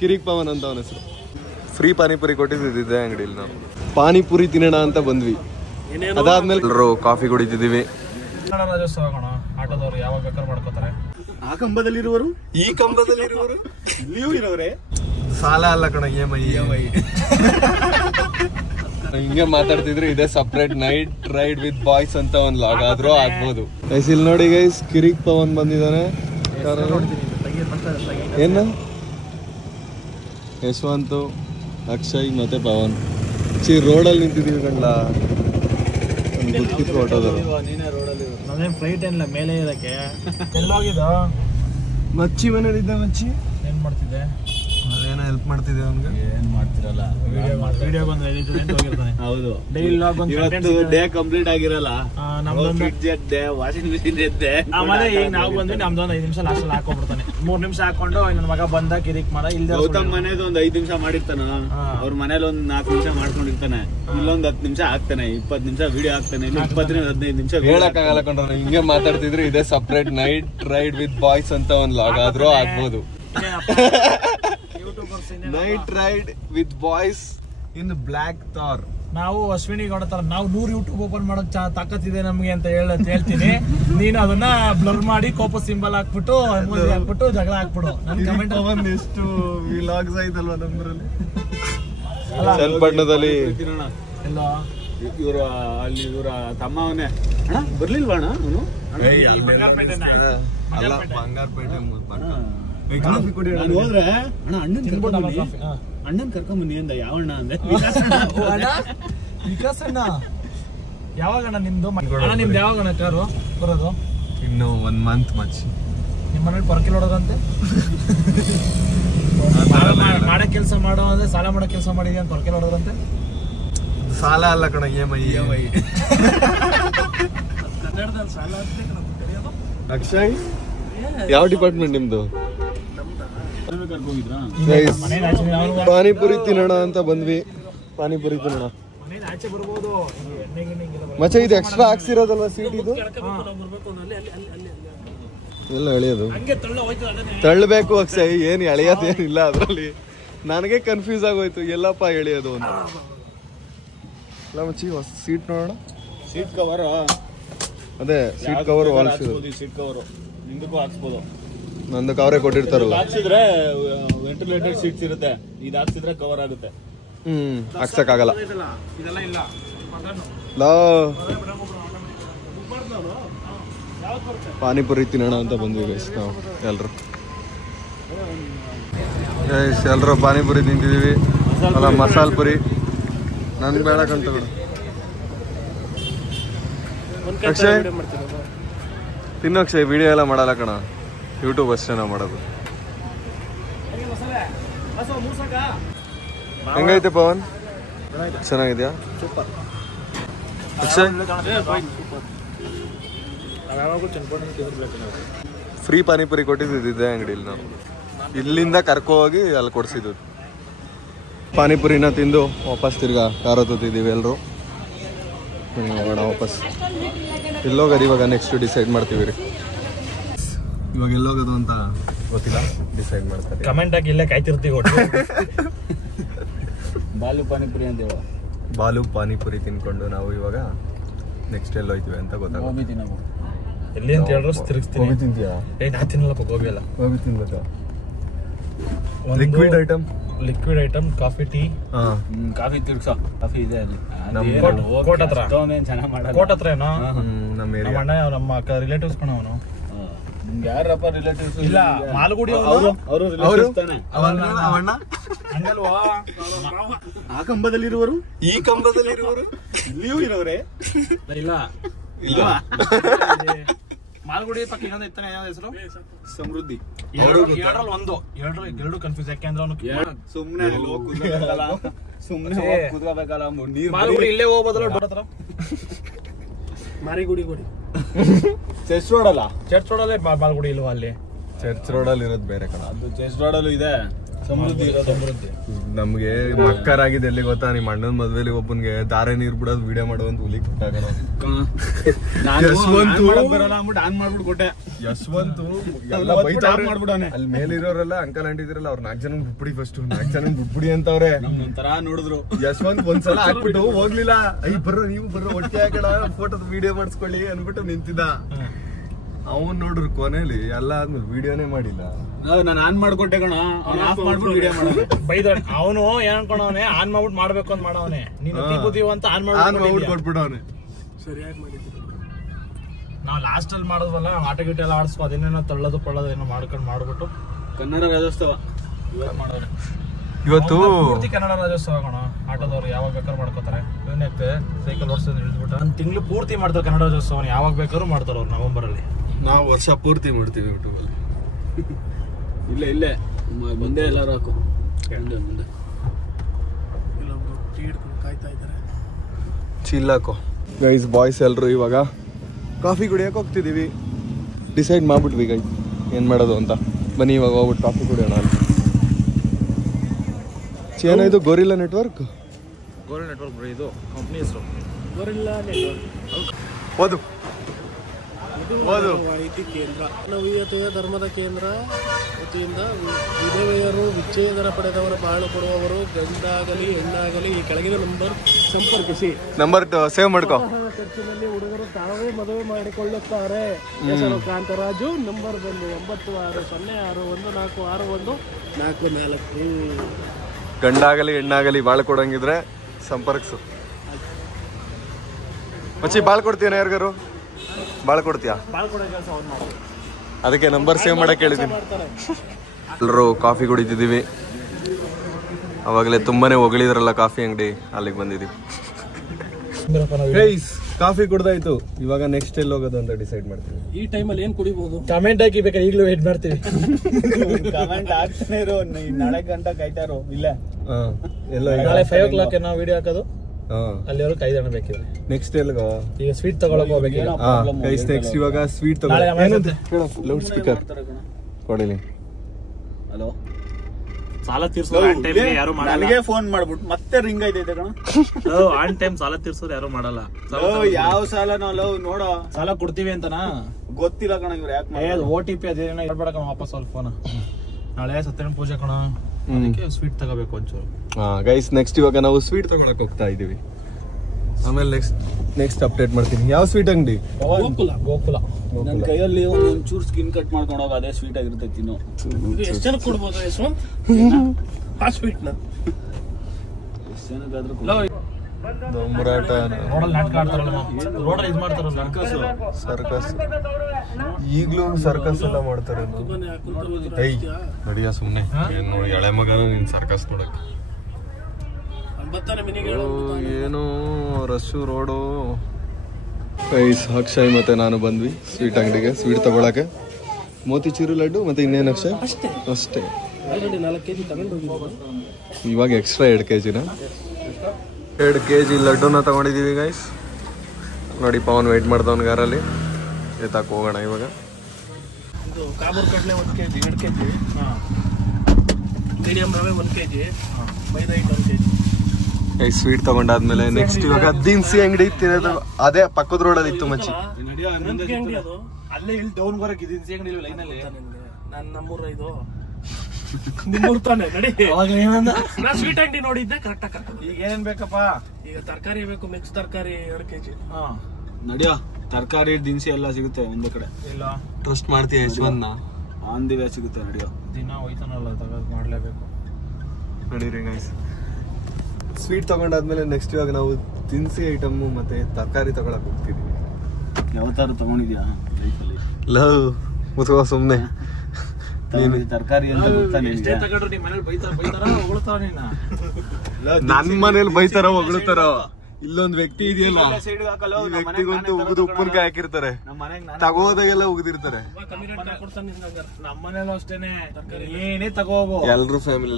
ಕಿರಿಕ್ ಪವನ್ ಅಂತ ಅವನ ಹೆಸರು. ಫ್ರೀ ಪಾನಿಪುರಿ ಕೊಟ್ಟಿದ್ದಿದ್ದೆ ಅಂಗಡಿಯಲ್ಲಿ. ನಾವು ಪಾನಿಪುರಿ ತಿನ್ನೋಣ ಅಂತ ಬಂದ್ವಿ. ಅದಾದ್ಮೇಲೆ ಎಲ್ಲರೂ ಕಾಫಿ ಕುಡಿತಿದ್ದೀವಿ. ರಾಜ್ಯೋತ್ಸವ ಆಟೋದವರು ಯಾವಾಗ ಬೇಕಾದ್ರೂ ಮಾಡ್ಕೋತಾರೆ. ಆ ಕಂಬದಲ್ಲಿರುವರು, ಈ ಕಂಬದಲ್ಲಿರುವರು, ಇಲ್ಲಿಯೂ ಇರೋರೆ. ಸಾಲ ಅಲ್ಲ ಕಣ, EMI. ಹಿಂಗೆ ಮಾತಾಡ್ತಿದ್ರು. ಇದೇ separate night ride with boys ಅಂತ ಒಂದ್ ಲಾಗ್ ಆದ್ರೂ ಆಗ್ಬೋದು. ಇಲ್ಲಿ ನೋಡಿ ಗೈಸ್, ಕಿರಿಕ್ ಪವನ್ ಬಂದಿದ್ದಾನೆ. ಏನು ಯಶವಂತ್, ಅಕ್ಷಯ್ ಮತ್ತೆ ಪವನ್ ರೋಡಲ್ಲಿ ನಿಂತಿದೀವಿ ಕಣ್ಲ. ಫ್ಲೈಟ್ ಏನಿಲ್ಲ ಮೇಲೆ ಇರಕ್ಕೆ. ಎಲ್ಲೋಗಿದ ಮಚ್ಚಿ ಮನೇಲಿದ್ದ. ಮಚ್ಚಿ ಏನ್ ಮಾಡ್ತಿದ್ದೆ? ಅದೇನೋ ಹೆಲ್ಪ್ ಮಾಡ್ತಿದ್ದೆ ಅವ್ನಿಗೆ. ಏನ್ ಮಾಡ್ತಿರಲ್ಲ, ವಿಡಿಯೋ ಬಂದು ಹೋಗಿರ್ತಾನೆ. ಹೌದು, ಡೈಲಿ ಲಾಗ್ ಒಂದು ಡೇ ಕಂಪ್ಲೀಟ್ ಆಗಿರಲ್ಲ. ನಮ್ದೊಂದು ವಾಷಿಂಗ್ ಮಿಷಿನ್ ಇದ್ದೆ. ಆಮೇಲೆ ಈಗ ನಾವು ಬಂದ್ವಿ, ನಮ್ದೊಂದು 5 ನಿಮಿಷ ಲಾಸ್ಟ್ ಅಲ್ಲಿ ಹಾಕೊಂಡ್ಬಿಡ್ತಾನೆ. 3 ನಿಮಿಷ ಹಾಕೊಂಡು ನನ್ನ ಮಗ ಬಂದ ಕಿರಿಕ್ ಮಾಡ. ಇಲ್ದ ಗೌತಮ್ ಮನೇದು ಒಂದು 5 ನಿಮಿಷ ಮಾಡಿರ್ತಾನ. ಅವ್ರ ಮನೇಲಿ ಒಂದು 4 ನಿಮಿಷ ಮಾಡ್ಕೊಂಡಿರ್ತಾನೆ. ಇಲ್ಲೊಂದು 10 ನಿಮಿಷ ಹಾಕ್ತಾನೆ, 20 ನಿಮಿಷ ವಿಡಿಯೋ ಹಾಕ್ತಾನೆ. 20-15 ನಿಮಿಷ ಹೇಳಕ್ಕಾಗಲ್ಲ ಕಂಡ್ರೆ. ಹಿಂಗೆ ಮಾತಾಡ್ತಿದ್ರು. ಇದೇ separate night ride with boys ಅಂತ ಒಂದ್ ಲಾಗ್ ಆದ್ರೂ ಆಗ್ಬೋದು. Night ride with boys in black Thar. ನಾವು ಅಶ್ವಿನಿ ಗೌಡ ತರ ನಾವು 100 ಯೂಟ್ಯೂಬ್ ಓಪನ್ ಮಾಡೋಕ್ ತಾಕತ್ತಿದೆ ನಮ್ಗೆ ಅಂತ ಹೇಳ್ತೀನಿ. ನೀನು ಅದನ್ನ ಬ್ಲರ್ ಮಾಡಿ ಕೋಪ ಸಿಂಬಲ್ ಹಾಕ್ಬಿಟ್ಟು ಹಾಕ್ಬಿಟ್ಟು ಜಗಳ ಹಾಕ್ಬಿಡು. ನನ್ ಕಮೆಂಟ್ ಎಷ್ಟು ವ್ಲಾಗ್ಸ್ ಆಯ್ತಲ್ವಾ ನಮ್ಮರಲ್ಲಿ. ಚನ್ನಪಟ್ಟಣದಲ್ಲಿ ಎಲ್ಲ ಇವ್ರ ಅಲ್ಲಿ ಇವರ ತಮ್ಮ ಅವನೇ ಬರ್ಲಿಲ್ವಾ ಅಣ್ಣ? ಅವನು ಬಂಗಾರಪೇಟೆ ಹೋದ್ರೆ ಅಣ್ಣ ಅಣ್ಣನ್ ಕರ್ಕೊಂಬನ್ನಿ ಅಂದ. ಯಾವ ಅಣ್ಣ ಅಂದೆ? ವಿಕಾಸ್ ಅಣ್ಣ. ಯಾವಾಗಣ್ಣ ನಿಮ್ದು? ನಿಮ್ದು ಯಾವಾಗಣ್ಣ ಕಾರು ಬರೋದು? ಇನ್ನು 1 ಮಂತ್ ಮಚ್ಚಿ. ನಿಮ್ಮ ಮನೇಲಿ ಪೊರಕಿಲ್ ಹೊಡೋದಂತೆ. ಮಾಡೋ ಕೆಲಸ ಮಾಡೋ ಅಂದ್ರೆ ಸಾಲ ಮಾಡೋ ಕೆಲಸ ಮಾಡಿದ್ಯಾ ಅಂತ ಪೊರಕಿಲ್ ಹೊಡೋದಂತೆ. ಸಾಲ ಅಲ್ಲ ಕಣ, EMI. ಕನ್ನಡದಲ್ಲಿ ಸಾಲ ಅಂತ. ಅಕ್ಷಯ್, ಯಾವ ಡಿಪಾರ್ಟ್ಮೆಂಟ್ ನಿಮ್ದು? ಪಾನಿಪುರಿ ತಿನ್ನೋಣ ಅಂತ ಬಂದ್ವಿ. ಪಾನಿಪುರಿ ತಿನ್ನೋಣ. ಮಚ್ಚ ಇದು ಎಕ್ಸ್ಟ್ರಾ ಹಾಕ್ಸಿರೋದಲ್ವಾ ಸೀಟ್? ಇದು ಎಲ್ಲ ಎಳೆಯೋದು ತಳ್ಳಬೇಕು ಅಕ್ಷಯ್. ಏನು ಎಳೆಯೋದು ಏನಿಲ್ಲ ಅದರಲ್ಲಿ. ನನಗೆ ಕನ್ಫ್ಯೂಸ್ ಆಗೋಯ್ತು, ಎಲ್ಲಪ್ಪ ಎಳೆಯೋದು ಅಂತ. ಇಲ್ಲ ಮಚ್ಚಿ, ಸೀಟ್ ನೋಡೋಣ. ಸೀಟ್ ಕವರ್, ಅದೇ ಸೀಟ್ ಕವರ್ ಸೀಟ್ ಕವರ್ ನಿಂದಕ್ಕೂ ಹಾಕ್ಸ್ಬೋದು. ನಂದು ಕವರೇ ಕೊಟ್ಟಿರ್ತಾರಲ್ಲ. ಹಾಕ್ಸಿದ್ರೆ ವೆಂಟಿಲೇಟೆಡ್ ಸೀಟ್ಸ್ ಇರುತ್ತೆ. ಇದು ಹಾಕ್ಸಿದ್ರೆ ಕವರ್ ಆಗುತ್ತೆ. ಹಾಕ್ಸಕ್ಕಾಗಲ್ಲ. ಇದೆಲ್ಲ ಇಲ್ಲ. ಪಾನಿಪುರಿ ತಿನ್ನೋಣ ಅಂತ ಬಂದ್ವಿ ಗೈಸ್ ನಾವು ಎಲ್ರು. ಗೈಸ್ ಎಲ್ರು ಪಾನಿಪುರಿ ತಿಂತಿದೀವಿ. ಅಲ್ಲ, ಮಸಾಲೆ ಪುರಿ. ನನ್ಗೆ ಬೇಡ ಕಂತ. ಅಕ್ಷಯ್ ತಿನ್ನೋಕ್ಷಯ್ ವಿಡಿಯೋ ಎಲ್ಲ ಮಾಡಲ್ಲ ಕಣ, ಯೂಟ್ಯೂಬ್ ಅಷ್ಟೇ ನಾವು ಮಾಡೋದು. ಹೆಂಗೈತೆ ಪವನ್? ಚೆನ್ನಾಗಿದ್ಯಾ? ಅಕ್ಷಯ್ ಫ್ರೀ ಪಾನಿಪುರಿ ಕೊಟ್ಟಿದ್ದಿದ್ದೆ ಅಂಗಡಿಯಲ್ಲಿ. ನಾವು ಇಲ್ಲಿಂದ ಕರ್ಕೊ ಹೋಗಿ ಅಲ್ಲಿ ಕೊಡ್ಸಿದ್ದು. ಪಾನಿಪುರಿನ ತಿಂದು ವಾಪಸ್ ತಿರ್ಗಾ ಕಾರ್ ಹತ್ತಿದ್ದೀವಿ ಎಲ್ಲರೂ. ಹೋಗೋಣ ವಾಪಸ್. ಎಲ್ಲೋಗೋದು ಇವಾಗ ನೆಕ್ಸ್ಟ್ ಡಿಸೈಡ್ ಮಾಡ್ತೀವಿ ರೀ. ಇವಾಗ ಎಲ್ಲೋಗೋದು ಅಂತ ಗೊತ್ತಿಲ್ಲ, ಡಿಸೈಡ್ ಮಾಡ್ತಾರೆ. ಕಮೆಂಟ್ ಹಾಕಿ ಇಲ್ಲೇ ಕಾಯ್ತಿರ್ತೀವಿ. ಬಾಲು ಪಾನಿಪುರಿ ಅಂತ ಹೇಳುವ. ಬಾಲು ಪಾನಿಪುರಿ ತಿನ್ಕೊಂಡು ನಾವು ಇವಾಗ ನೆಕ್ಸ್ಟ್ ಎಲ್ಲಿ ಹೋಯ್ತೀವಿ ಅಂತ ಗೊತ್ತಾಗುತ್ತೆ. ಎಲ್ಲಿ ಅಂತ ಹೇಳಿದ್ರು ತಿರುಗಿಸ್ತೀನಿ. ಗೋಬಿ ತಿಂತೀಯಾ? ನಾ ತಿನ್ನಲ್ಲಪ್ಪ ಗೋಬಿ ಎಲ್ಲ. ಗೋಬಿ ತಿನ್ಬೇಕಾ? Liquid item coffee, tea. Coffee ತಿರ್ಗ್ಸೋ. ಕಾಫಿ ಇದೆ ಅಲ್ಲಿ ಕೋಟ್ ಹತ್ರ. ಕೋಟ್ ಹತ್ರ ಏನೋ ನಮ್ಮ ರಿಲೇಟಿವ್ಸ್ ಕಣ ಅವನು. ಯಾರಪ್ಪ ರಿಲೇಟಿವ್ಸ್? ಇಲ್ಲ, ಮಾಲ್ಗುಡಿ ಅವರು. ಆ ಕಂಬದಲ್ಲಿರುವರು, ಈ ಕಂಬದಲ್ಲಿರುವರು, ಇಲ್ಲಿಯೂ ಇರೋರೆ. ಇಲ್ಲ ಇಲ್ವಾ? ಮಾಲ್ಗುಡಿ ಪಕ್ಕ ಇನ್ನೊಂದು ಇತ್ತಾನೆ, ಯಾವ ಹೆಸರು? ಸಮೃದ್ಧಿ. ಎರಡು ಕನ್ಫ್ಯೂಸ್. ಯಾಕೆಂದ್ರೆ ಅವನು ಸುಮ್ನೆ ಕುದ್ಕೋಬೇಕಲ್ಲ. ಮಾಲ್ಗುಡಿ ಇಲ್ಲೇ ಹೋಗ್ಬೋದಲ್ಲ ಡೋರ್ ಹತ್ರ. ಮಾರಿಗುಡಿ ಗುಡಿ ಚರ್ಚ್ ರೋಡ್ ಅಲ್ಲ? ಚರ್ಚ್ ರೋಡಲ್ಲೇ ಮಾಲ್ಗುಡಿ ಇಲ್ವಾ ಅಲ್ಲಿ? ಚರ್ಚ್ ರೋಡಲ್ಲಿ ಇರೋದು ಬೇರೆ ಕಣ. ಅದು ಚರ್ಚ್ ರೋಡಲ್ಲೂ ಇದೆ, ಸಮೃದ್ಧಿ ಇರೋದು ಸಮೃದ್ಧಿ. ನಮ್ಗೆ ಮಕ್ಕರಾಗಿದೆ ಎಲ್ಲಿ ಗೊತ್ತಾ, ನಿಮ್ಮ ಅಣ್ಣನ ಮದ್ವೆಲಿ ಒಬ್ಬನ್ಗೆ ದಾರೆ ನೀರ್ ಬಿಡೋದು ವಿಡಿಯೋ ಮಾಡೋದು ಹುಲಿ ಕೊಟ್ಟಾಗ ಯಶವಂತು ಎಲ್ಲ ಬೈತಾವ್ರೆ. ಅಲ್ಲಿ ಮೇಲಿರೋರೆಲ್ಲ ಅಂಕಲ್ ಆಂಟಿದಿರಲ್ಲ ಅವ್ರ 4 ಜನ ಬಿಟ್ಬಿಡಿ, ಫಸ್ಟ್ 4 ಜನ ಬಿಟ್ಬಿಡಿ ಅಂತವ್ರೆ. ಒಂಥರ ನೋಡಿದ್ರು. ಯಶವಂತ್ ಒಂದ್ಸಲ ಹಾಕ್ಬಿಟ್ಟು ಹೋಗ್ಲಿಲ್ಲ, ಬರ್ರೋ ನೀವು ಬರ್ರೋ ಒಟ್ಟಿಗೆ ಹಾಕಣ ಫೋಟೋದ ವಿಡಿಯೋ ಮಾಡಿಸ್ಕೊಳ್ಳಿ ಅನ್ಬಿಟ್ಟು ನಿಂತಿದ್ದ. ಅವನ್ ನೋಡ್ರು ಕೊನೆಲಿ ಎಲ್ಲ ಆದ್ಮೇಲೆ ವಿಡಿಯೋನೇ ಮಾಡಿಲ್ಲ. ನಾನು ಆನ್ ಮಾಡ್ಕೊಟ್ಟೆ ಕಣ, ಆಫ್ ಮಾಡ್ಬಿಟ್ಟು ವಿಡಿಯೋ ಮಾಡೋದು. ಬೈದ ಅವನು ಏನ್ ಅನ್ಕೊಂಡವನೆ, ಆನ್ ಮಾಡ್ಬಿಟ್ಟು ಮಾಡ್ಬೇಕು ಅಂತ ಮಾಡವನೆ. ನೀನು ಅಂತ ಆನ್ ಮಾಡ್ಬಿಟ್ಟು ಕೊಟ್ಬಿಟ್ಟವನೆ. ಸರಿಯಾಗಿ ಮಾಡಿದ್ವಿ ನಾವು. ಲಾಸ್ಟ್ ಅಲ್ಲಿ ಮಾಡಿದ್ವಲ್ಲ ಆಟ ಗಿಟ ಎಲ್ಲ ಆಡಿಸ್ಕೊ, ಅದೇನೇನೋ ತಳ್ಳೋದು ಪಳ್ಳೋದು ಏನೋ ಮಾಡ್ಬಿಟ್ಟು ಕನ್ನಡ ರಾಜ್ಯೋತ್ಸವ ಮಾಡೋದು. ಇವತ್ತು ಪೂರ್ತಿ ಕನ್ನಡ ರಾಜ್ಯೋತ್ಸವ ಕಣ. ಆಟೋದವ್ರು ಯಾವಾಗ ಬೇಕಾದ್ರೂ ಮಾಡ್ಕೋತಾರೆ. ಏನೈತೆ ಸೈಕಲ್ ಓಡಿಸೋದು ಹಿಡಿದ್ಬಿಟ್ಟು ಒಂದು ತಿಂಗಳು ಪೂರ್ತಿ ಮಾಡ್ತಾರೆ ಕನ್ನಡ ರಾಜ್ಯೋತ್ಸವ. ಯಾವಾಗ ಬೇಕಾದ್ರೂ ಮಾಡ್ತಾರೆ ಅವ್ರು ನವೆಂಬರ್ ಅಲ್ಲಿ. ನಾವು ವರ್ಷ ಪೂರ್ತಿ ಮಾಡ್ತೀವಿ ಯೂಟ್ಯೂಬ್ ಅಲ್ಲಿ. ಇಲ್ಲೇ ಮುಂದೆ ಎಲ್ಲರೂ ಹಾಕು ಮುಂದೆ ಕಾಯ್ತಾ ಇದ್ದಾರೆ. ಚಿಲ್ಲಾಕೋ ಗೈಸ್. ಬಾಯ್ಸ್ ಎಲ್ರು ಇವಾಗ ಕಾಫಿ ಕುಡಿಯಕ್ಕೆ ಹೋಗ್ತಿದೀವಿ. ಡಿಸೈಡ್ ಮಾಡ್ಬಿಟ್ವಿ ಗೈಸ್ ಏನ್ ಮಾಡೋದು ಅಂತ. ಬನ್ನಿ ಇವಾಗ ಹೋಗ್ಬಿಟ್ಟು ಕಾಫಿ ಕುಡಿಯೋಣ. ಏನಾಯ್ತು ಗೋರಿಲ್ಲಾ ನೆಟ್ವರ್ಕ್? ಗೋರಿಲ್ಲಾ ನೆಟ್ವರ್ಕ್ ಇದು ಕಂಪ್ನಿ ಹೆಸರು. Gorilla network. ಓದು ಮಾಹಿತಿ ಕೇಂದ್ರ. ನವೀಯತೆಯ ಧರ್ಮದ ಕೇಂದ್ರ ವತಿಯಿಂದ ವಿಧವೆಯರು, ವಿಚ್ಛೇದನ ಪಡೆದವರ ಬಾಳು ಕೊಡುವವರು, ಗಂಡಾಗಲಿ ಹೆಣ್ಣಾಗಲಿ ಈ ಕೆಳಗಿನ ನಂಬರ್ ಸಂಪರ್ಕಿಸಿ. ನಂಬರ್ ಸೇವ್ ಮಾಡ್ಕೋ. ಖರ್ಚಿನಲ್ಲಿ ಹುಡುಗರು ತಾವೇ ಮದುವೆ ಮಾಡಿಕೊಳ್ಳುತ್ತಾರೆ. ಹೆಸರು ಕಾಂತರಾಜು. ನಂಬರ್ ಬಂದು 9606146144. ಗಂಡಾಗಲಿ ಹೆಣ್ಣಾಗಲಿ ಬಾಳ್ ಕೊಡಂಗಿದ್ರೆ ಸಂಪರ್ಕಿಸು. ಮಚ್ಚಿ ಬಾಳ್ ಕೊಡ್ತೀನ ಯಾರಿಗಾರು? ಬಾಳ್ ಕೊಡ್ತೀಯಾ? ಅದಕ್ಕೆ ನಂಬರ್ ಸೇವ್ ಮಾಡಕ್ಕೆ ಹೇಳಿದ್ದೀನಿ. ಎಲ್ಲರೂ ಕಾಫಿ ಕುಡಿತಿದ್ದೀವಿ. ಅವಾಗಲೇ ತುಂಬಾನೇ ಹೊಗಳಿದ್ರಲ್ಲ ಕಾಫಿ ಅಂಗಡಿ, ಅಲ್ಲಿಗೆ ಬಂದಿದ್ದೀವಿ. ಕಾಫಿ ಕುಡ್ದಾಯ್ತು. ಇವಾಗ ನೆಕ್ಸ್ಟ್ ಎಲ್ಲಿ ಹೋಗೋದು ಅಂತ ಡಿಸೈಡ್ ಮಾಡ್ತೀವಿ. ಈ ಟೈಮಲ್ಲಿ ಏನ್ ಕುಡಿಬಹುದು? ಕಮೆಂಟ್ ಹಾಕಿ ಬೇಕಾ, ಈಗಲೂ ವೇಟ್ ಮಾಡ್ತೀವಿ. ಕಮೆಂಟ್ ಹಾಕ್ತಾನೆ ಇರೋ, ನಾಳೆ ಗಂಟ ಕಾಯ್ತಾರೋ. ಇಲ್ಲ ನಾಳೆ 5 o'clock ನಾವು ವಿಡಿಯೋ ಹಾಕೋದು. ಅಲ್ಲಿವರೆಗೂ 5 ಜನ ಬೇಕಿದ್ರೆ. ನೆಕ್ಸ್ಟ್ ಎಲ್ಗೋ? ಈಗ ಸ್ವೀಟ್ ತಗೊಳಕ್ ಹೋಗ್ಬೇಕು. ನೆಕ್ಸ್ಟ್ ಇವಾಗ ಸ್ವೀಟ್ ಲೌಡ್ ಸ್ಪೀಕರ್ ಕೊಡಿಲಿ. ಹಲೋ, ಸಾಲ ತೀರ್ಸೋರು ಯಾರು ಮಾಡಲ್ಲ. ನನಗೆ ಫೋನ್ ಮಾಡ್ಬಿಟ್ಟು ಮತ್ತೆ ರಿಂಗ್ ಐತೈತೆ ಕಣ. ಆನ್ ಟೈಮ್ ಸಾಲ ತೀರ್ಸೋರು ಯಾರು ಮಾಡಲ್ಲ. ಯಾವ ಸಾಲ ನಾವು ನೋಡೋ ಸಾಲ ಕೊಡ್ತೀವಿ ಅಂತನಾ ಗೊತ್ತಿಲ್ಲ ಕಣ. ಇವ್ರು ಯಾಕೆ OTP ಅದೇನೋ ಹೇಳ್ಬೇಡ ಕಣ. ವಾಪಸ್ ಅವ್ರ ಫೋನ್. ನಾಳೆ ಸತ್ಯನಾರಾಯಣ ಪೂಜೆ ಕಣ, ಅದಕ್ಕೆ ಸ್ವೀಟ್ ತಗೋಬೇಕು ಒಂಚೂರು. ಗೈಸ್ ನೆಕ್ಸ್ಟ್ ಇವಾಗ ನಾವು ಸ್ವೀಟ್ ತಗೊಳಕ್ ಹೋಗ್ತಾ ಇದೀವಿ. ಆಮೇಲೆ ನೆಕ್ಸ್ಟ್ ಅಪ್ಡೇಟ್ ಮಾಡ್ತೀನಿ. ಯಾವ ಸ್ವೀಟ್ ಅಂಗಡಿ? ಗೋಕುಲ. ನನ್ನ ಕೈಯಲ್ಲಿ ಒಂಚೂರು ಸ್ಕಿನ್ ಕಟ್ ಮಾಡ್ಕೊಂಡು ಹೋಗ, ಅದೇ ಸ್ವೀಟ್ ಆಗಿರುತ್ತೆ. ತಿನ್ನು. ಎಷ್ಟು ಜನ ಕೊಡ್ಬೋದು ಯಶವಂತ್ ಆ ಸ್ವೀಟ್ ನ? ಎಷ್ಟು ಜನಕ್ಕಾದ್ರೂ ದೊಂಬರಾಟ ರೋಡಲ್ಲಿ ನಾಟಕ ಆಡ್ತಾರಲ್ಲ, ರೋಡಲ್ಲಿ ಇದು ಮಾಡ್ತಾರಲ್ಲ ಸರ್ಕಸ್. ಈಗ್ಲೂ ಸರ್ಕಸ್ ಎಲ್ಲ ಮಾಡ್ತಾರೆ. ನಡಿಯ ಸುಮ್ನೆ ನೋಡಿ, ಹಳೆ ಮಗನು ನಿನ್ ಸರ್ಕಸ್ ನೋಡಕ್. ಏನು ರಶ್ಶು ರೋಡು. ಅಕ್ಷಯ್ ಮತ್ತೆ ನಾನು ಬಂದ್ವಿ ಸ್ವೀಟ್ ಅಂಗಡಿಗೆ ಸ್ವೀಟ್ ತಗೊಳಕ್ಕೆ. ಮೋತಿಚೂರು ಲಡ್ಡು ಮತ್ತೆ ಇನ್ನೇನು ಅಕ್ಷಯ್? ಅಷ್ಟೇ. ಇವಾಗ ಎಕ್ಸ್ಟ್ರಾ 2 kg 2 kg ಲಡ್ಡುನ ತಗೊಂಡಿದೀವಿ ಗೈಸ್. ನೋಡಿ ಪವನ್ ವೇಟ್ ಮಾಡ್ದವನ್ ಗಾರಲ್ಲಿ ಎತ್ತಾಕ್ ಹೋಗೋಣ ಇವಾಗ. ಇದು ಕಾಬೂರ್ ಕಡಲೆ 1 kg 2 kg, ಮೀಡಿಯಂ ರವೆ 1 kg, ಮೈದಾ ಹಿಟ್ಟು 1 kg. ಸ್ವೀಟ್ ತಗೊಂಡಾದ್ಮೇಲೆ ನೆಕ್ಸ್ಟ್ ಇವಾಗ ದಿನಸಿ ಅಂಗಡಿ ತಿನ್ನೋದು. ಅದೇ ಪಕ್ಕದ ರೋಡಲ್ಲಿ ಇತ್ತು ಮಚ್ಚಿ. ಅಲ್ಲೇ ಇಲ್ಲಿ ಡೌನ್ ಬರಕ್ಕೆ ದಿನಸಿ ಅಂಗಡಿ ಲೈನ್ ಅಲ್ಲಿ. ನಾನು ನಮ್ಮೂರ ಇದು ನಿಮ್ಮೂರ್ ತಾನೆ. ನಡಿ ನಾ ಸ್ವೀಟ್ ಅಂಗಡಿ ನೋಡಿದ್ದೆ ಕರೆಕ್ಟ್. ಈಗ ಏನೇನ್ ಬೇಕಪ್ಪ? ಈಗ ತರಕಾರಿ ಬೇಕು, ಮಿಕ್ಸ್ ತರಕಾರಿ 2 kg. ನಡಿಯೋ, ತರಕಾರಿ ದಿನಸಿ ಎಲ್ಲ ಸಿಗುತ್ತೆ ಒಂದೇ ಕಡೆ. ಇಲ್ಲ ಟ್ರಸ್ಟ್ ಮಾಡ್ತೀಯ ಯಶವಂತ? ಆನ್ ದಿ ವೇ ಸಿಗುತ್ತೆ. ನಡಿಯೋ, ದಿನ ಹೋಯ್ತಾನಲ್ಲ ತಗೋದು ಮಾಡ್ಲೇಬೇಕು. ನಡೀರಿ ಗೈಸ್. ಸ್ವೀಟ್ ತಗೊಂಡಾದ್ಮೇಲೆ ನೆಕ್ಸ್ಟ್ ಇವಾಗ ನಾವು ದಿನಸಿ ಐಟಮ್ ಮತ್ತೆ ತರಕಾರಿ ತಗೊಳಕ್ ಹೋಗ್ತಿದೀವಿ. ಯಾವತ್ತಾರು ತಗೊಂಡಿದ್ಯಾ ಲೈಫಲ್ಲಿ? ಲವ್ ಮುತ್ಕೋ ಸುಮ್ನೆ. ತರಕಾರಿ ಅಂತ ನನ್ ಮನೇಲಿ ಬೈತಾರ ಹೊಗಳ್ತಾರ. ಇಲ್ಲೊಂದ್ ವ್ಯಕ್ತಿ ಇದೆಯಲ್ಲ, ವ್ಯಕ್ತಿಗಂತೂ ಉಗಿದು ಉಪ್ಪಿನಕಾಯಿ ಹಾಕಿರ್ತಾರೆ, ತಗೋದಾಗೆಲ್ಲ ಉಗಿದಿರ್ತಾರೆ. ನಮ್ಮನೇಲೂ ಅಷ್ಟೇನೆ, ಏನೇ ತಗೋಬೋ ಎಲ್ರು ಫ್ಯಾಮಿಲಿ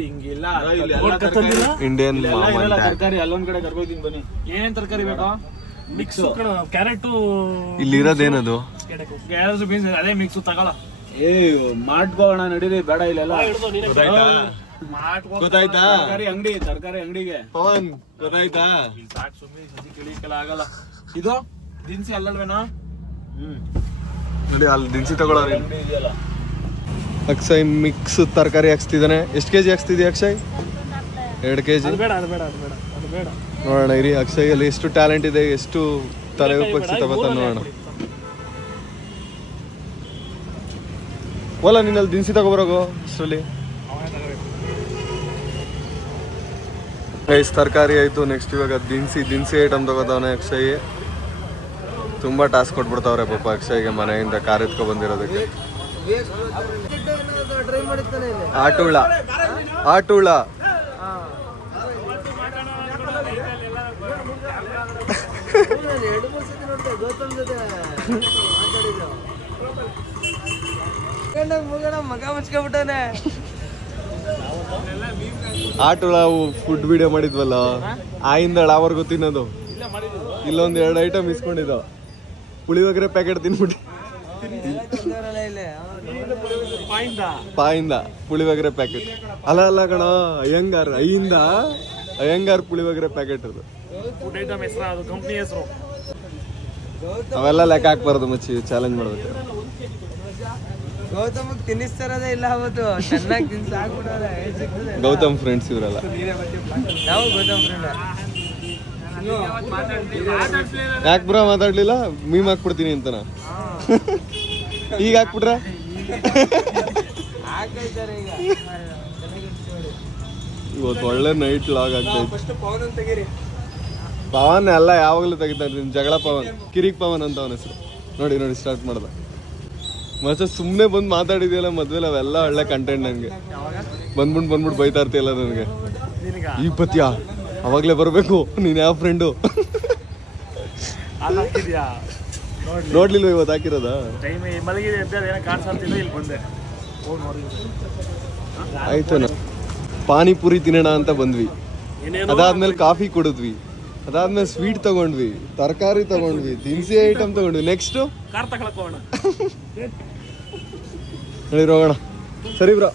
ಹಿಂಗಿಲ್ಲ. ಇಂಡಿಯನ್ ತರಕಾರಿ ಅಲ್ಲೊಂದ್ ಕಡೆ ಕರ್ಕೋತೀನಿ ಬನ್ನಿ. ಏನೇನ್ ತರಕಾರಿ ಬೇಕಾ? Mix carrot. ಇಲ್ಲಿರೋದೇನದು? ಕ್ಯಾರೆಟ್ ಬೀನ್ಸ್ ಅದೇ ಮಿಕ್ಸ್ ತಗೊಳ. ಮಾಡ್ಕೋಣ ನಡೀರಿ, ಬೇಡ ಇಲ್ಲೆಲ್ಲ ಗೊತ್ತಾಯ್ತಾ? ತರಕಾರಿ ಅಂಗಡಿಗೆ ಪವನ್ ಗೊತ್ತಾಯ್ತಾ? ಆಗಲ್ಲ. ಇದು ದಿನಸಿ ಅಲ್ಲಲ್ವೇನಾ? ನೋಡಿ ಅಲ್ಲಿ ದಿನಸಿ ತಗೊಳ್ಳೋರಿ. ಅಕ್ಷಯ್ ಮಿಕ್ಸ್ ತರಕಾರಿ ಹಾಕ್ಸ್ತಿದ್ದಾನೆ. ಎಷ್ಟು ಕೆಜಿ ಹಾಕ್ಸ್ತಿದ್ಯಾ ಅಕ್ಷಯ್? 2 ಕೆಜಿ. ನೋಡೋಣ ಇರಿ ಅಕ್ಷಯ್ ಅಲ್ಲಿ ಎಷ್ಟು ಟ್ಯಾಲೆಂಟ್ ಇದೆ, ಎಷ್ಟು ತಲೆ ಉಪಯೋಗಿಸಿ ತಗೋತಾನೆ ನೋಡೋಣ. ಓಲಾ ನೀನಲ್ಲಿ ದಿನಸಿ ತಗೋಬರೋಗು ಅಷ್ಟರಲ್ಲಿ. ಗೈಸ್ ತರಕಾರಿ ಆಯ್ತು, ನೆಕ್ಸ್ಟ್ ಇವಾಗ ದಿನಸಿ ಐಟಮ್ ತಗೋತಾವನೆ ಅಕ್ಷಯ್. ತುಂಬಾ ಟಾಸ್ಕ್ ಕೊಟ್ಬಿಡ್ತಾವ್ರೆ ಪಾಪ ಅಕ್ಷಯ್ಗೆ ಮನೆಯಿಂದ ಕಾರ್ ಎತ್ಕೊ ಬಂದಿರೋದಕ್ಕೆ. ಆಟುಳ ಮಗ ಮುಚ್ಕೊಂಡ್ಬಿಟ್ಟಾನೆ. ಆಟುಳ ಫುಡ್ ವಿಡಿಯೋ ಮಾಡಿದ್ವಲ್ಲ, ಆಯಿಂದ ಅವರ್ಗೂ ತಿನ್ನೋದು. ಇಲ್ಲೊಂದ್ 2 ಐಟಮ್ ಇಸ್ಕೊಂಡಿದ್ದು, ಪುಳಿಯೋಗರೆ ಪ್ಯಾಕೆಟ್ ತಿನ್ಬಿಟ್ಟು ಪಾಯಿಂದ ಪುಳಿಯೋಗರೆ ಪ್ಯಾಕೆಟ್. ಅಲ್ಲ ಕಣ, ಅಯ್ಯಂಗಾರ್ ಪುಳಿಯೋಗರೆ ಪ್ಯಾಕೆಟ್ ಅದು. ಅವೆಲ್ಲ ಲೆಕ್ಕ ಹಾಕ್ಬಾರ್ದು ಮಚ್ಚಿ, ಚಾಲೆಂಜ್ ಮಾಡ್ಬೇಕು. ಗೌತಮ್ ತಿನ್ನಿಸ್ತಾರದೇ ಇಲ್ಲ ಅವತ್ತು, ಚೆನ್ನಾಗಿ ತಿನ್ಸಿ ಹಾಕ್ಬಿಟ್ಟಾರೆ. ಗೌತಮ್ ಫ್ರೆಂಡ್ಸ್ ಇವರೆಲ್ಲ. ನಾವು ಗೌತಮ್ ಫ್ರೆಂಡ್. ಯಾಕೆ ಬ್ರೋ ಮಾತಾಡ್ಲಿಲ್ಲ? ಮೀಮ್ ಹಾಕ್ಬಿಡ್ತೀನಿ ಅಂತನಾ? ಈಗ ಹಾಕ್ಬಿಟ್ರೆ ಇವತ್ತು ಒಳ್ಳೆ ನೈಟ್ ಲಾಗ್ ಆಗ್ತೈತೆ. ಪವನ್ ಎಲ್ಲ ಯಾವಾಗಲೂ ತೆಗಿತಾನೆ, ಜಗಳ ಪವನ್, ಕಿರಿಕ್ ಪವನ್ ಅಂತ ಅವನ ಹೆಸರು. ನೋಡಿ ಸ್ಟಾರ್ಟ್ ಮಾಡ್ದ. ಮತ್ತೆ ಸುಮ್ಮನೆ ಬಂದು ಮಾತಾಡಿದ್ಯಲ್ಲ ಮದ್ವೆಲ್ಲ, ಅವೆಲ್ಲ ಒಳ್ಳೆ ಕಂಟೆಂಟ್. ನನಗೆ ಬಂದ್ಬಿಟ್ಟು ಬೈತಾ ಇರ್ತೀಯಲ್ಲ ನನಗೆ. ಈ ಪತ್ಯ ಅವಾಗ್ಲೇ ಬರ್ಬೇಕು, ನೀನ್ ಯಾವ ಫ್ರೆಂಡು? ನೋಡ್ಲಿಲ್ವ ಇವತ್ತು ಹಾಕಿರೋದ? ಆಯ್ತು, ಪಾನಿಪುರಿ ತಿನ್ನೋಣ ಅಂತ ಬಂದ್ವಿ. ಅದಾದ್ಮೇಲೆ ಕಾಫಿ ಕುಡಿದ್ವಿ, ಅದಾದ್ಮೇಲೆ ಸ್ವೀಟ್ ತಗೊಂಡ್ವಿ, ತರಕಾರಿ ತಗೊಂಡ್ವಿ, ದಿನಸಿ ಐಟಮ್ ತಗೊಂಡ್ವಿ. ನೆಕ್ಸ್ಟ್ ನೋಡಿ ಹೋಗೋಣ. ಸರಿ ಬ್ರೋ,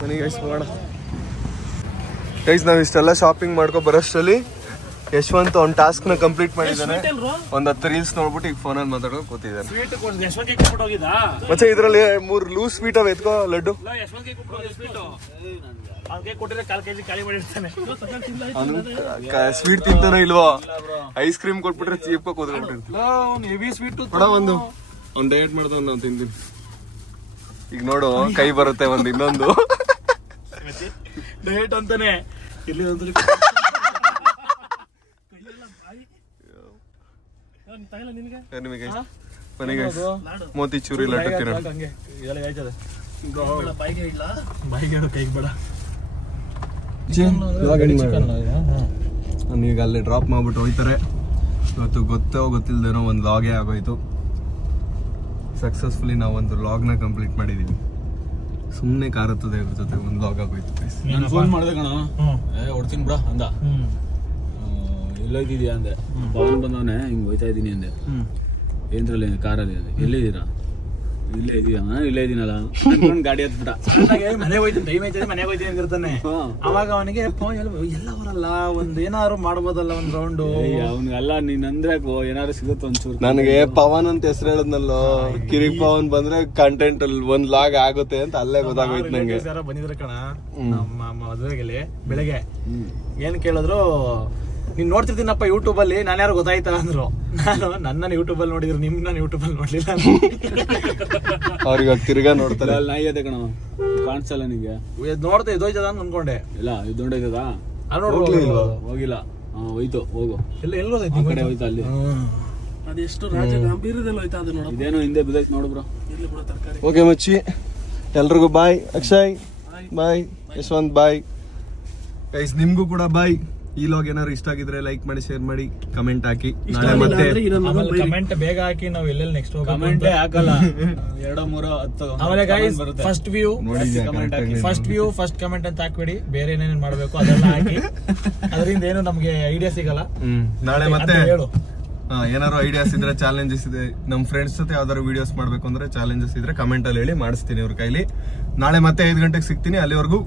ನನಗೆ ಹೋಗೋಣ. ಗೈಸ್ ನಾವ್ ಇಷ್ಟೆಲ್ಲ ಶಾಪಿಂಗ್ ಮಾಡ್ಕೊ ಬರೋಷ್ಟರಲ್ಲಿ ಯಶವಂತ್ ಒಂದು ಟಾಸ್ಕ್ ನ ಕಂಪ್ಲೀಟ್ ಮಾಡಿದ್ದಾನೆ. ಒಂದ್ 10 ರೀಲ್ಸ್ ನೋಡ್ಬಿಟ್ಟು ಈಗ ಫೋನಲ್ಲಿ ಮಾತಾಡ್ಕೊಂಡು ಕೂತಿದ್ದಾನೆ. ಮತ್ತೆ ಇದ್ರಲ್ಲಿ 3 ಲೂಸ್ ಸ್ವೀಟ್ ಅವ, ಎತ್ಕೋ ಲಡ್ಡು. ಸ್ವೀಟ್ ತಿಂತಾನೋ ಇಲ್ವೋ? ಐಸ್ ಕ್ರೀಮ್ ಕೊಟ್ಬಿಟ್ರೆ ಚೀಪ್ ಕೂತ್ಕೊಂಡ್ಬಿಟ್ಟಿರ್ತೀವಿ. ಅವ್ನು ಡಯಟ್ ಮಾಡ್ದವ್, ನಾವು ತಿಂತೀನಿ. ಈಗ ನೋಡು ಕೈ ಬರುತ್ತೆ ಒಂದು ಇನ್ನೊಂದು ಡಯಟ್ ಅಂತಾನೆ. ಇಲ್ಲಿ ಮೋತಿ ಚೂರಿ ಲಡ್ಡು ತಿನ್ನೋಣ. ಈಗ ಅಲ್ಲಿ ಡ್ರಾಪ್ ಮಾಡ್ಬಿಟ್ಟು ಹೋಯ್ತಾರೆ. ಇವತ್ತು ಗೊತ್ತಿಲ್ದೇನೋ ಒಂದು ಲಾಗೇ ಆಗೋಯ್ತು. ಸಕ್ಸಸ್ಫುಲಿ ನಾವು ಒಂದು ಲಾಗ್ನ ಕಂಪ್ಲೀಟ್ ಮಾಡಿದೀವಿ. ಸುಮ್ಮನೆ ಕಾರತ್ತದೆ ಇವ್ರ ಜೊತೆ ಒಂದು ಲಾಗ್ ಆಗೋಯ್ತು. ನಾನು ಫೋನ್ ಮಾಡಿದೆ ಕಣ, ಹೊಡ್ತೀನಿ ಬಿಡ ಅಂದ. ಎಲ್ಲೋಯ್ತಿದ್ಯಾ ಅಂದೆ. ಪವನ್ ಬಂದವನೆ, ಹಿಂಗ್ ಹೋಯ್ತಾ ಇದೀನಿ ಅಂದೆ. ಏನ್ರಲ್ಲಿ ಕಾರಲ್ಲಿ ಅಂದೆ. ಎಲ್ಲಿದ್ದೀರಾ? ಇಲ್ಲೇ ಇದೀಯ? ಇಲ್ಲೇ ಇದೀನಲ್ಲ ಗಾಡಿ ಹತ್ಬಿಟ್ಟ. ಮನೆ ಹೋಯ್ತೀನಿ, ಟೈಮ್ ಐತೆ, ಮನೆಗೆ ಹೋಯ್ತೀನಿ ಅಂದಿರ್ತಾನೆ. ಅವಾಗ ಅವನಿಗೆ ಎಲ್ಲ ಬರಲ್ಲ, ಒಂದ್ ಏನಾದ್ರು ಮಾಡ್ಬೋದಲ್ಲ ಒಂದ್ ರೌಂಡು. ಅವ್ನಿಗಲ್ಲ, ನೀನ್ ಅಂದ್ರೆ ಏನಾದ್ರು ಸಿಗುತ್ತೆ ಒಂಚೂರು. ನನಗೆ ಪವನ್ ಅಂತ ಹೆಸರು ಹೇಳದ್ನಲ್ಲೋ, ಕಿರಿಕ್ ಪವನ್ ಬಂದ್ರೆ ಕಂಟೆಂಟ್ ಅಲ್ಲಿ ಒಂದ್ ಲಾಗ್ ಆಗುತ್ತೆ ಅಂತ ಅಲ್ಲೇ ಗೊತ್ತಾಗೋಯ್ತು ನಂಗೆ. ಬಂದಿದ್ರ ಕಣ ನಮ್ಮ ಮದುವೆಗೆ ಬೆಳಗ್ಗೆ. ಏನ್ ಕೇಳಿದ್ರು, ನೀನ್ ನೋಡ್ತಿರ್ತೀನಪ್ಪ ಯೂಟ್ಯೂಬ್ ಅಲ್ಲಿ, ನಾನು ಯಾರು ಗೊತ್ತಾಯ್ತಾ ಅಂದ್ರು. ನಾನು ನನ್ನ ಯೂಟ್ಯೂಬ್ ಅಲ್ಲಿ ನೋಡಿದ್ರು, ನಾನು ಯೂಟ್ಯೂಬ್ ಅಲ್ಲಿ ನೋಡ್ಲಿಲ್ಲ. ಅವ್ರಿಗೆ ತಿರ್ಗಾ ನೋಡ್ತಾರೆ. ನಾಯಿ ಅದೇ ಕಣ, ಕಾಣಿಸಲ್ಲ ನಿಂಗೆ. ನೋಡ್ತಾ ಇದೋಯ್ತದ ಅಂತ ಅನ್ಕೊಂಡೆ. ಇಲ್ಲ ಇದು ನೋಡೈತದ? ಹೋಗಿಲ್ಲ. ಹೋಯ್ತು, ಹೋಗು. ಎಲ್ಲಿ ಹೋಯ್ತಾ? ಅಲ್ಲಿ ಅದೆಷ್ಟು ರಾಜ ಗಾಂಭೀರ್ಯದಲ್ಲಿ ಹೋಯ್ತಾ ಅದು ನೋಡ. ಇದೇನೋ ಹಿಂದೆ ಬಿದ್ದೈತೆ ನೋಡು ಬ್ರೋ. ಓಕೆ ಮಚ್ಚಿ, ಎಲ್ರಿಗೂ ಬಾಯ್. ಅಕ್ಷಯ್ ಬಾಯ್, ಯಶವಂತ್ ಬಾಯ್. ಗೈಸ್ ನಿಮ್ಗೂ ಕೂಡ ಬಾಯ್. ಈ ಲಾಗ್ ಏನಾದ್ರು ಇಷ್ಟ ಆಗಿದ್ರೆ ಲೈಕ್ ಮಾಡಿ, ಶೇರ್ ಮಾಡಿ, ಕಮೆಂಟ್ ಹಾಕಿ. ನಾಳೆ ಮತ್ತೆ ಕಮೆಂಟ್ ಬೇಗ ಹಾಕಿ. ನಾವು ಎಲ್ಲೆಲ್ಲಿ ನೆಕ್ಸ್ಟ್ ಕಮೆಂಟ್ ಹಾಕಲ್ಲ. 2-3 10 ಆಮೇಲೆ guys first view first comment ಅಂತ ಹಾಕ್ಬೇಡಿ. ಬೇರೆ ಏನೇನು ಮಾಡ್ಬೇಕು ಅದೆಲ್ಲ ಹಾಕಿ. ಅದರಿಂದ ಏನು ನಮ್ಗೆ ಐಡಿಯಾ ಸಿಗಲ್ಲ. ನಾಳೆ ಮತ್ತೆ ಏನಾದ್ರು ಐಡಿಯಾಸ್ ಇದ್ರೆ, ಚಾಲೆಂಜಸ್ ಇದೆ, ನಮ್ಮ ಫ್ರೆಂಡ್ಸ್ ಜೊತೆ ಯಾವ್ದಾದ್ರು ವಿಡಿಯೋಸ್ ಮಾಡ್ಬೇಕು ಅಂದ್ರೆ ಚಾಲೆಂಜಸ್ ಇದ್ರೆ ಕಮೆಂಟ್ ಅಲ್ಲಿ ಹೇಳಿ, ಮಾಡಿಸ್ತೀನಿ ಅವ್ರ ಕೈಲಿ. ನಾಳೆ ಮತ್ತೆ 5 ಗಂಟೆಗೆ ಸಿಗ್ತೀನಿ. ಅಲ್ಲಿವರೆಗೂ